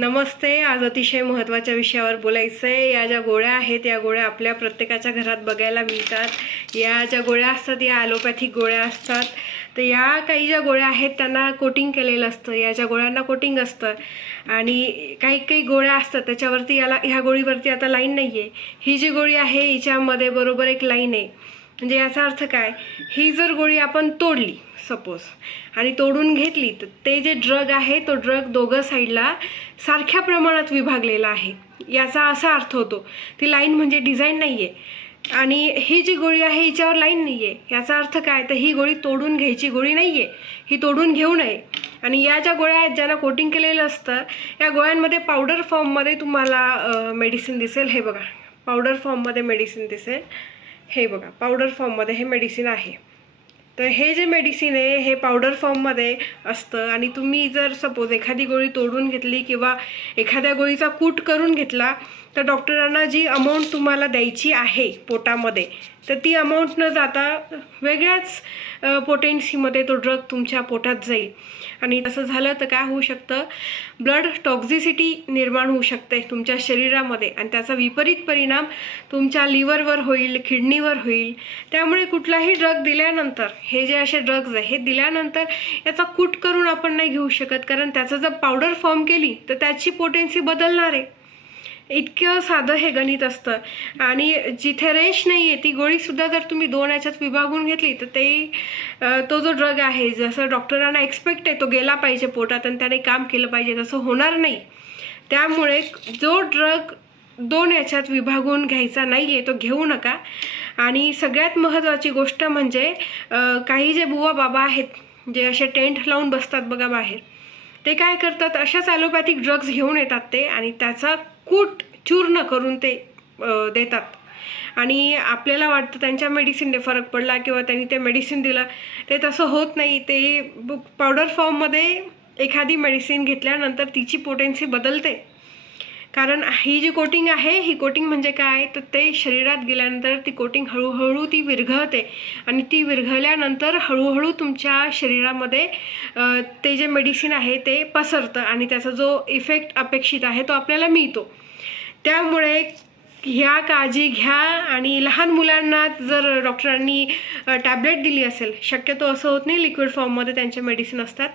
नमस्ते. आज अतिशय महत्त्वाच्या विषयावर बोलायचं आहे. या ज्या गोळ्या आहेत या गोळ्या आपल्या प्रत्येकाच्या घरात बघायला मिळतात. या ज्या गोळ्या असतात या ॲलोपॅथिक गोळ्या असतात. तर या काही ज्या गोळ्या आहेत त्यांना कोटिंग केलेलं असतं. या ज्या गोळ्यांना कोटिंग असतं आणि काही काही गोळ्या असतात त्याच्यावरती ह्या गोळीवरती आता लाईन नाही आहे. ही जी गोळी आहे हिच्यामध्ये बरोबर एक लाईन आहे. म्हणजे याचा अर्थ काय, ही जर गोळी आपण तोडली सपोज आणि तोडून घेतली तर ते जे ड्रग आहे तो ड्रग दोघं साईडला सारख्या प्रमाणात विभागलेला आहे, याचा असा अर्थ होतो. ती लाईन म्हणजे डिझाईन नाही आहे आणि ही जी गोळी आहे हिच्यावर लाईन नाही आहे. याचा अर्थ काय, तर ही गोळी तोडून घ्यायची गोळी नाही आहे, ही तोडून घेऊ नये. आणि या ज्या गोळ्या आहेत ज्यांना कोटिंग केलेलं असतं या गोळ्यांमध्ये पावडर फॉर्ममध्ये तुम्हाला मेडिसिन दिसेल. हे बघा, पावडर फॉर्ममध्ये मेडिसिन दिसेल. हे बघा, पावडर फॉर्ममध्ये हे मेडिसिन आहे. तर हे जे मेडिसिन आहे हे पावडर फॉर्ममध्ये असतं आणि तुम्ही जर सपोज एखादी गोळी तोडून घेतली किंवा एखाद्या गोळीचा कूट करून घेतला तर डॉक्टरांना जी अमाऊंट तुम्हाला द्यायची आहे पोटामध्ये तर ती अमाऊंट न जाता वेगळ्याच पोटेन्सीमध्ये तो ड्रग तुमच्या पोटात जाईल. आणि तसं झालं तर काय होऊ शकतं, ब्लड टॉक्झिसिटी निर्माण होऊ शकते तुमच्या शरीरामध्ये आणि त्याचा विपरीत परिणाम तुमच्या लिव्हरवर होईल, किडनीवर होईल. त्यामुळे कुठलाही ड्रग दिल्यानंतर, हे जे असे ड्रग्ज आहे हे दिल्यानंतर याचा कूट करून आपण नाही घेऊ शकत, कारण त्याचं जर पावडर फॉर्म केली तर त्याची पोटेन्सी बदलणार आहे. इतकं साधं हे गणित असतं. आणि जिथे रेश नाही आहे ती गोळीसुद्धा जर तुम्ही दोन याच्यात विभागून घेतली तर तो जो ड्रग आहे, जसं डॉक्टरांना एक्सपेक्ट आहे तो गेला पाहिजे पोटात आणि त्याने काम केलं पाहिजे, तसं होणार नाही. त्यामुळे जो ड्रग दोन याच्यात विभागून घ्यायचा नाही आहे तो घेऊ नका. आणि सगळ्यात महत्त्वाची गोष्ट म्हणजे काही जे बुवा बाबा आहेत जे असे टेंट लावून बसतात बघा बाहेर, ते काय करतात, अशाच ॲलोपॅथिक ड्रग्ज घेऊन येतात ते आणि त्याचा कूट चूर्ण करून ते देतात. आणि आपल्याला वाटतं त्यांच्या मेडिसिनने फरक पडला किंवा त्यांनी ते मेडिसिन दिलं, ते तसं होत नाही. ते पावडर फॉर्ममध्ये एखादी मेडिसिन घेतल्यानंतर तिची पोटेन्सी बदलते. कारण ही जी कोटिंग आहे ही कोटिंग म्हणजे काय, तर ते शरीरात गेल्यानंतर ती कोटिंग हळूहळू ती विरघळते आणि ती विरघळल्यानंतर हळूहळू तुमच्या शरीरामध्ये ते जे मेडिसिन आहे ते पसरतं आणि त्याचा जो इफेक्ट अपेक्षित आहे तो आपल्याला मिळतो. त्यामुळे ह्या काळजी घ्या. आणि लहान मुलांना जर डॉक्टरांनी टॅबलेट दिली असेल, शक्यतो असं होत नाही लिक्विड फॉर्ममध्ये त्यांचे मेडिसिन असतात,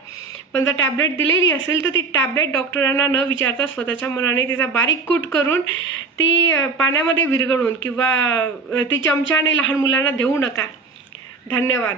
पण जर टॅबलेट दिलेली असेल तर ती टॅबलेट डॉक्टरांना न विचारता स्वतःच्या मनाने तिचा बारीक कूट करून ती पाण्यामध्ये विरघळून किंवा ती चमच्याने लहान मुलांना देऊ नका. धन्यवाद.